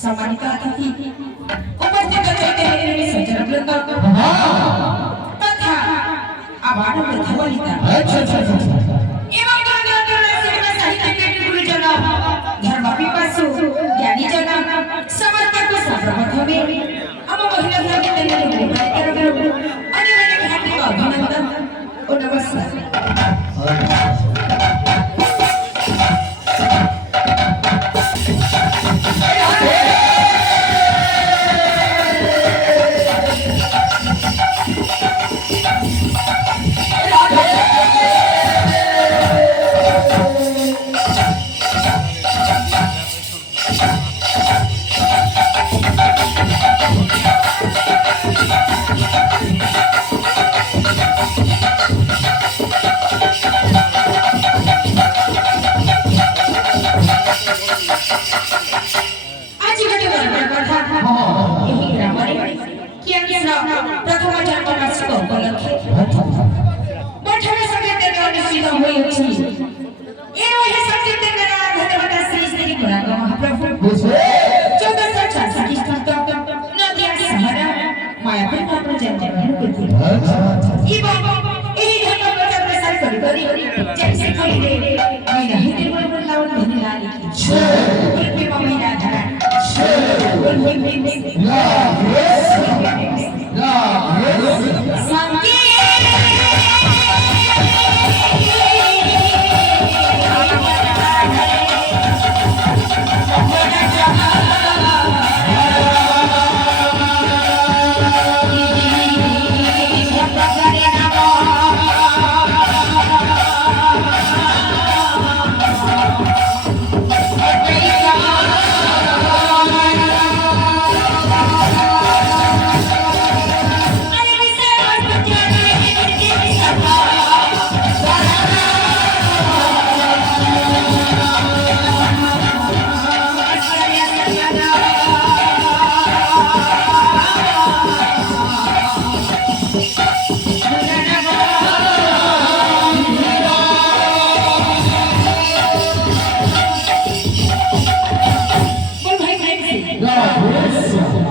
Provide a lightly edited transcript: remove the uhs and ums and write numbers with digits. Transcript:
सम्मानित अतिथि उपस्थित अतिथि सज्जनवृन्द तथा आभार प्रथमलिता एवं साहित्य गुरुजन धर्म पिपासु ज्ञानीजन समर्पक सर्वप्रथमे आम महिला संगीत कार्यक्रम अनेक हार्दिक अभिनंदन और नमस्कार। प्रथम जन्ममा शिव उपलक्षे बठले सङ्गीत गर्ने शिव ହୋଇଅछि ए ओहे सङ्गीत मेरा भगवता श्री श्री गुणाको महाप्रभु 1466 ख्रीष्ट नदिया सहरा मायापुर मात्र जन्म भएको थियो ई बाबा एही धर्म प्रचार प्रसार गरी जैसे कोइले मैना हिते बोल लाउन भन्ने लागे छ उल्पे ममिना धारा छ उल्पे ला